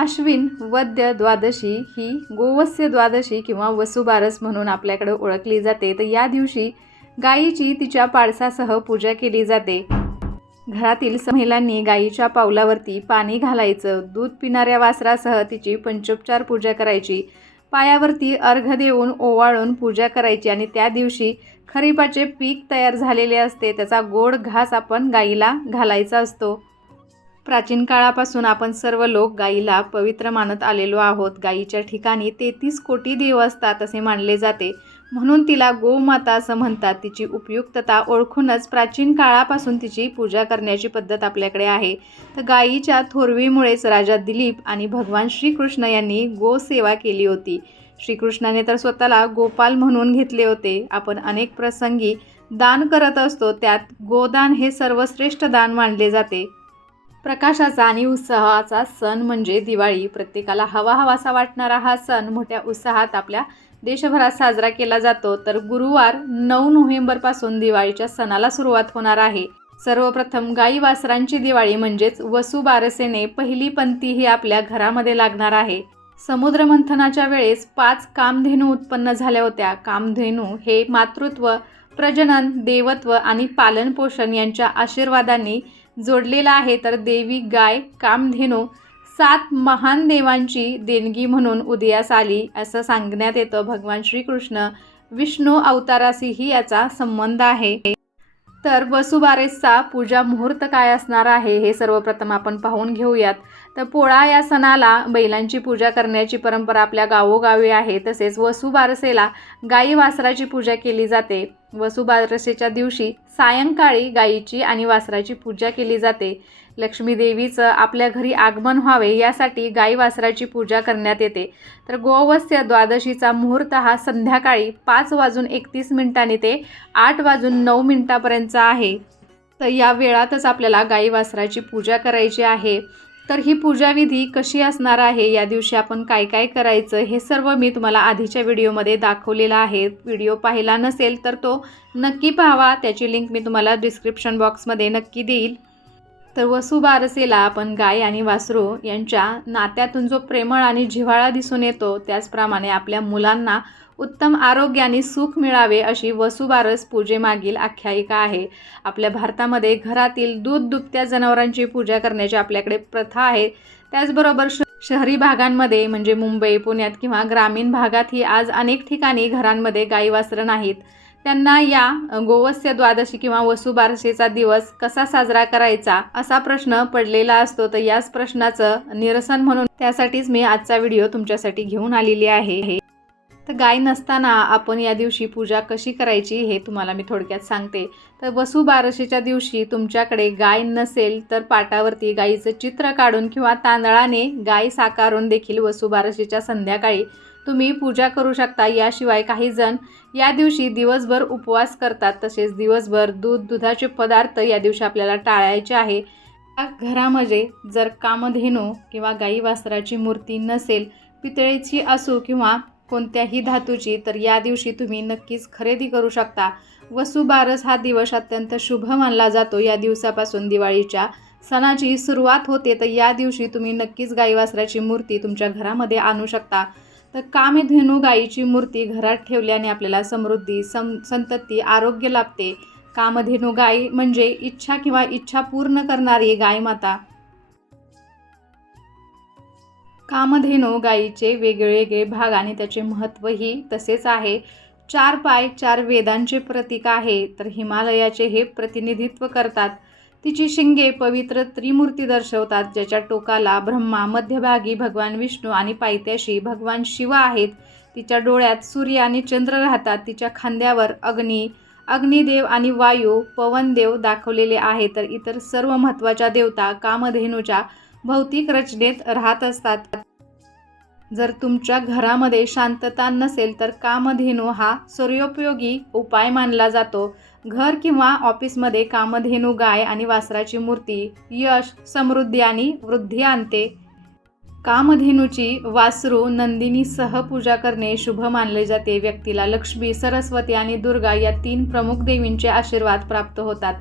आश्विन वद्य द्वादशी ही गोवत्स्य द्वादशी किंवा वसुबारस म्हणून आपल्याकडे ओळखली जाते। तर या दिवशी गायीची तिच्या पाडसासह पूजा केली जाते। घरातील महिलांनी गायीच्या पावलावरती पाणी घालायचं, दूध पिणाऱ्या वासरासह तिची पंचोपचार पूजा करायची, पायावरती अर्घ्य देऊन ओवाळून पूजा करायची आणि त्या दिवशी खरीपाचे पीक तयार झालेले असते त्याचा गोड घास आपण गायीला घालायचा असतो। प्राचीन काळापासून आपण सर्व लोक गायीला पवित्र मानत आलेलो आहोत। गायीच्या ठिकाणी 33 कोटी देव असतात असे मानले जाते, म्हणून तिला गोमाता असं म्हणतात। तिची उपयुक्तता ओळखूनच प्राचीन काळापासून तिची पूजा करण्याची पद्धत आपल्याकडे आहे। तर गायीच्या थोरवीमुळेच राजा दिलीप आणि भगवान श्रीकृष्ण यांनी गोसेवा केली होती। श्रीकृष्णाने तर स्वतःला गोपाल म्हणून घेतले होते। आपण अनेक प्रसंगी दान करत असतो, त्यात गोदान हे सर्वश्रेष्ठ दान मानले जाते। प्रकाशाचा आणि उत्साहाचा सण म्हणजे दिवाळी। प्रत्येकाला हवाहवासा वाटणारा हा सण मोठ्या उत्साहात आपल्या देशभरात साजरा केला जातो। तर गुरुवार 9 नोव्हेंबरपासून दिवाळीच्या सणाला सुरुवात होणार आहे। सर्वप्रथम गाई वासरांची दिवाळी म्हणजेच वसुबारसेने पहिली पंथी ही आपल्या घरामध्ये लागणार आहे। समुद्रमंथनाच्या वेळेस 5 कामधेनू उत्पन्न झाल्या होत्या। कामधेनू हे मातृत्व, प्रजनन, देवत्व आणि पालनपोषण यांच्या आशीर्वादांनी जोडलेला आहे। तर देवी गाय कामधेनू 7 महान देवांची देणगी म्हणून उदयास आली असं सांगण्यात येतं। भगवान श्रीकृष्ण विष्णू अवताराशीही याचा संबंध आहे। तर वसुबारसेचा पूजा मुहूर्त काय असणार आहे हे सर्वप्रथम आपण पाहून घेऊयात। तर पोळा या सणाला बैलांची पूजा करण्याची परंपरा आपल्या गावोगावी आहे। तसेच वसुबारसेला गाई वासराची पूजा केली जाते। वसुबारसेच्या दिवशी सायंकाळी गायीची आणि वासराची पूजा केली जाते। लक्ष्मी देवीचं आपल्या घरी आगमन व्हावे यासाठी गाई वासराची पूजा करण्यात येते। तर गोवत्स्य द्वादशीचा मुहूर्त हा संध्याकाळी 5:31 ते 8:09 आहे। तर या वेळातच आपल्याला गाई वासराची पूजा करायची आहे। तर ही पूजाविधी कशी असणार आहे, या दिवशी आपण काय काय करायचं हे सर्व मी तुम्हाला आधीच्या व्हिडिओमध्ये दाखवलेलं आहे। व्हिडिओ पाहिला नसेल तर तो नक्की पाहावा, त्याची लिंक मी तुम्हाला डिस्क्रिप्शन बॉक्समध्ये नक्की देईल। तर वसुबारसेला आपण गाय आणि वासरू यांच्या नात्यातून जो प्रेमळ आणि जिव्हाळा दिसून येतो, त्याचप्रमाणे आपल्या मुलांना उत्तम आरोग्य आणि सुख मिळावे अशी वसुबारस पूजेमागील आख्यायिका आहे। आपल्या भारतामध्ये घरातील दूध दुभत्या जनावरांची पूजा करण्याची आपल्याकडे प्रथा आहे। त्याचबरोबर शहरी भागांमध्ये म्हणजे मुंबई, पुण्यात किंवा ग्रामीण भागातही आज अनेक ठिकाणी घरांमध्ये गाई वासरं नाहीत। त्यांना या गोवत्स्य द्वादशी किंवा वसुबारसेचा दिवस कसा साजरा करायचा असा प्रश्न पडलेला असतो। तर याच प्रश्नाचं निरसन म्हणून त्यासाठीच मी आजचा व्हिडिओ तुमच्यासाठी घेऊन आलेली आहे। तर गाय नसताना आपण या दिवशी पूजा कशी करायची हे तुम्हाला मी थोडक्यात सांगते। तर वसुबारसेच्या दिवशी तुमच्याकडे गाय नसेल तर पाटावरती गायीचं चित्र काढून किंवा तांदळाने गाय साकारून देखील वसुबारसेच्या संध्याकाळी तुम्ही पूजा करू शकता। याशिवाय काही जण या दिवशी दिवसभर उपवास करतात। तसेच दिवसभर दुधाचे पदार्थ या दिवशी आपल्याला टाळायचे आहे। घरामध्ये जर कामधेनू किंवा गाई वासराची मूर्ती नसेल, पितळेची असो किंवा कोणत्याही धातूची, तर या दिवशी तुम्ही नक्कीच खरेदी करू शकता। वसुबारस हा दिवस अत्यंत शुभ मानला जातो। या दिवसापासून दिवाळीच्या सणाची सुरुवात होते। तर या दिवशी तुम्ही नक्कीच गाई वासराची मूर्ती तुमच्या घरामध्ये आणू शकता। तर कामधेनू गायीची मूर्ती घरात ठेवल्याने आपल्याला समृद्धी, संतती, आरोग्य लाभते। कामधेनू गाय म्हणजे इच्छा किंवा इच्छा पूर्ण करणारी गाय माता। कामधेनू गायीचे वेगवेगळे भाग आणि त्याचे महत्त्वही तसेच आहे। 4 पाय 4 वेदांचे प्रतीक आहे। तर हिमालयाचे हे प्रतिनिधित्व करतात। तिची शिंगे पवित्र त्रिमूर्ती दर्शवतात, ज्याच्या टोकाला ब्रह्मा, मध्यभागी भगवान विष्णू आणि पायथ्याशी भगवान शिव आहेत। तिच्या डोळ्यात सूर्य आणि चंद्र राहतात। तिच्या खांद्यावर अग्निदेव आणि वायू, पवनदेव दाखवलेले आहेत। तर इतर सर्व महत्त्वाच्या देवता कामधेनूच्या भौतिक रचनेत राहत असतात। जर तुमच्या घरामध्ये शांतता नसेल तर कामधेनू हा सर्वोपयोगी उपाय मानला जातो। घर किंवा ऑफिसमध्ये कामधेनू गाय आणि वासराची मूर्ती यश, समृद्धी आणि वृद्धी आणते। कामधेनूची वासरू नंदिनीसह पूजा करणे शुभ मानले जाते। व्यक्तीला लक्ष्मी, सरस्वती आणि दुर्गा या 3 प्रमुख देवींचे आशीर्वाद प्राप्त होतात।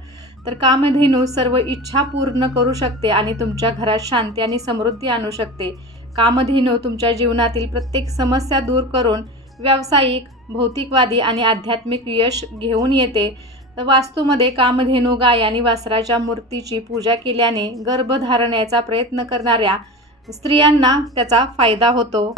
तर कामधेनू सर्व इच्छा पूर्ण करू शकते आणि तुमच्या घरात शांती आणि समृद्धी आणू शकते। कामधेनू तुमच्या जीवनातील प्रत्येक समस्या दूर करून व्यावसायिक, भौतिकवादी आणि आध्यात्मिक यश घेऊन येते. तर वास्तूमध्ये कामधेनू गाय आणि वासराच्या मूर्तीची पूजा केल्याने गर्भधारणाचा प्रयत्न करणाऱ्या स्त्रियांना त्याचा फायदा होतो.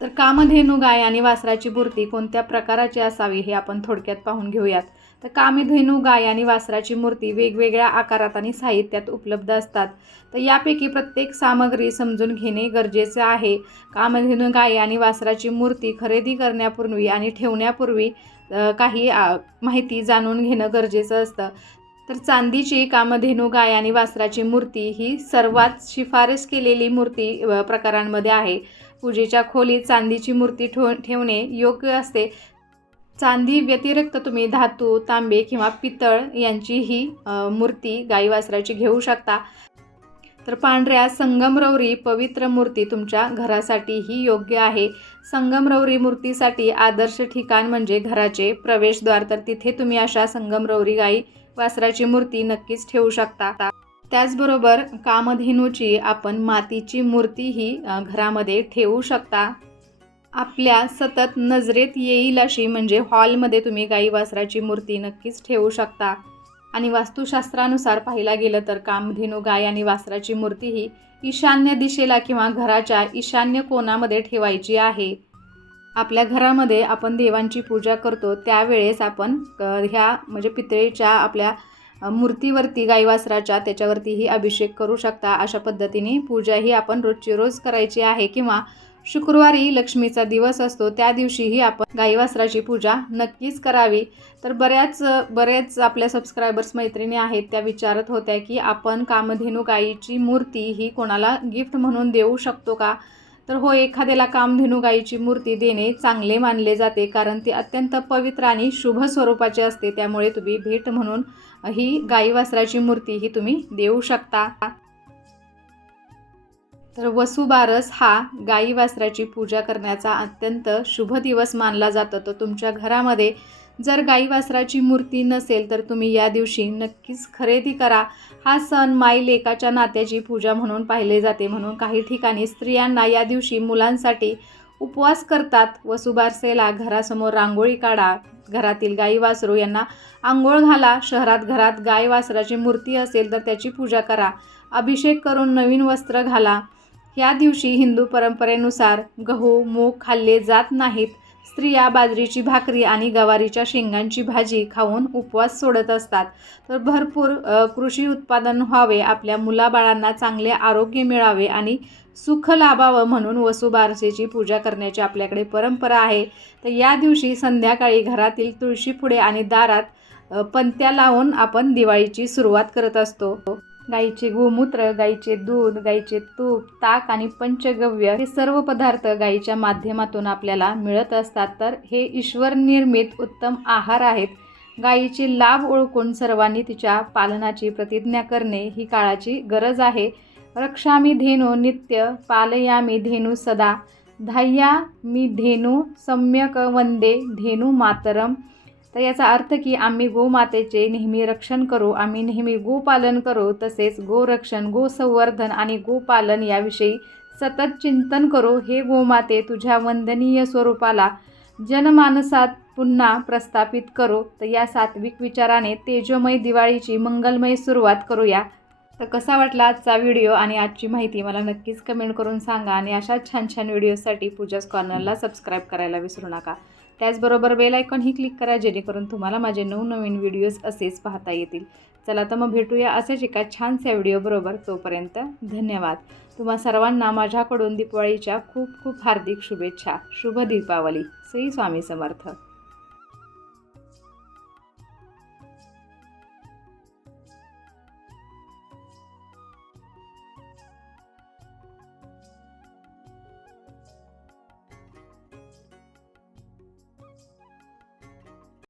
तर कामधेनू गाय आणि वासराची मूर्ती कोणत्या प्रकाराची असावी हे आपण थोडक्यात पाहून घेऊयात. तर कामधेनू गाय आणि वासराची मूर्ती वेगवेगळ्या आकारात आणि साहित्यात उपलब्ध असतात. तर यापैकी प्रत्येक सामग्री समजून घेणे गरजेचे आहे. कामधेनू गाय आणि वासराची मूर्ती खरेदी करण्यापूर्वी आणि ठेवण्यापूर्वी काही माहिती जाणून घेणं गरजेचं असतं. तर चांदीची कामधेनू गाय आणि वासराची मूर्ती ही सर्वात शिफारस केलेली मूर्ती प्रकारांमध्ये आहे. पूजेच्या खोलीत चांदीची मूर्ती ठेवणे योग्य असते. चांदी व्यतिरिक्त तुम्ही धातू, तांबे किंवा पितळ यांची ही मूर्ती गाई वासराची घेऊ शकता. तर पांढऱ्या संगमरवरी पवित्र मूर्ती तुमच्या घरासाठीही योग्य आहे. संगमरवरी मूर्तीसाठी आदर्श ठिकाण म्हणजे घराचे प्रवेशद्वार. तर तिथे तुम्ही अशा संगमरवरी गाई वासराची मूर्ती नक्कीच ठेवू शकता. त्याचबरोबर कामधेनूची आपण मातीची मूर्तीही घरामध्ये ठेवू शकता. आपल्या सतत नजरेत येईल अशी म्हणजे हॉलमध्ये तुम्ही गाई वासराची मूर्ती नक्कीच ठेवू शकता. आणि वास्तुशास्त्रानुसार पाहायला गेलं तर कामधेनू गाय आणि वासराची मूर्ती ही ईशान्य दिशेला किंवा घराच्या ईशान्य कोणामध्ये ठेवायची आहे. आपल्या घरामध्ये आपण देवांची पूजा करतो त्यावेळेस आपण ह्या म्हणजे पितळेच्या आपल्या मूर्तीवरती गाई वासराच्या त्याच्यावरतीही अभिषेक करू शकता. अशा पद्धतीने पूजा ही आपण रोजची रोज करायची आहे. किंवा शुक्रवारी लक्ष्मीचा दिवस असतो त्या दिवशीही आपण गाई वासराची पूजा नक्कीच करावी. तर बऱ्याच आपल्या सबस्क्रायबर्स मैत्रिणी आहेत त्या विचारत होत्या की आपण कामधेनू गायीची मूर्ती ही कोणाला गिफ्ट म्हणून देऊ शकतो का? तर हो, एखाद्याला कामधेनू गायीची मूर्ती देणे चांगले मानले जाते, कारण ती अत्यंत पवित्र आणि शुभ स्वरूपाची असते. त्यामुळे तुम्ही भेट म्हणून ही गाई वासराची मूर्ती ही तुम्ही देऊ शकता. तर वसुबारस हा गाई वासराची पूजा करण्याचा अत्यंत शुभ दिवस मानला जातो. तर तुमच्या घरामध्ये जर गाई वासराची मूर्ती नसेल तर तुम्ही या दिवशी नक्कीच खरेदी करा. हा सण माई लेकाच्या नात्याची पूजा म्हणून पाहिले जाते. म्हणून काही ठिकाणी स्त्रियांना या दिवशी मुलांसाठी उपवास करतात. वसुबारसेला घरासमोर रांगोळी काढा, घरातील गाई वासरू यांना आंघोळ घाला. शहरात घरात गाय वासराची मूर्ती असेल तर त्याची पूजा करा. अभिषेक करून नवीन वस्त्र घाला. या दिवशी हिंदू परंपरेनुसार गहू, मूग खाल्ले जात नाहीत. स्त्रिया बाजरीची भाकरी आणि गवारीच्या शेंगांची भाजी खाऊन उपवास सोडत असतात. तर भरपूर कृषी उत्पादन व्हावे, आपल्या मुलाबाळांना चांगले आरोग्य मिळावे आणि सुख लाभावं म्हणून वसुबारसेची पूजा करण्याची आपल्याकडे परंपरा आहे. तर या दिवशी संध्याकाळी घरातील तुळशीपुढे आणि दारात पंत्या लावून आपण दिवाळीची सुरुवात करत असतो. गाईचे गोमूत्र, गाईचे दूध, गाईचे तूप, ताक आणि पंचगव्य हे सर्व पदार्थ गाईच्या माध्यमातून आपल्याला मिळत असतात. तर हे ईश्वर निर्मित उत्तम आहार आहेत. गाईचे लाभ ओळखून सर्वांनी तिच्या पालनाची प्रतिज्ञा करणे ही काळाची गरज आहे. रक्षामि धेनू नित्य पालयामि धेनू सदा धाय्यामि धेनू सम्यक वंदे धेनू मातरम. तर याचा अर्थ की आम्ही गोमातेचे नेहमी रक्षण करू, आम्ही नेहमी गोपालन करू, तसेच गोरक्षण, गोसंवर्धन आणि गोपालन याविषयी सतत चिंतन करू. हे गोमाते, तुझ्या वंदनीय स्वरूपाला जनमानसात पुन्हा प्रस्थापित करू. तर या सात्विक विचाराने तेजोमय दिवाळीची मंगलमय सुरुवात करूया. तर कसा वाटला आजचा व्हिडिओ आणि आजची माहिती मला नक्कीच कमेंट करून सांगा. आणि अशा छान छान व्हिडिओसाठी पूजाच कॉर्नरला सबस्क्राईब करायला विसरू नका. त्याचबरोबर बेल आयकॉनही क्लिक करा, जेणेकरून तुम्हाला माझे नवनवीन व्हिडिओज असेच पाहता येतील. चला तर मग भेटूया असेच एका छानशा व्हिडिओबरोबर. तोपर्यंत धन्यवाद. तुम्हा सर्वांना माझ्याकडून दीपावलीच्या खूप खूप हार्दिक शुभेच्छा. शुभ दीपावली. श्री स्वामी समर्थ.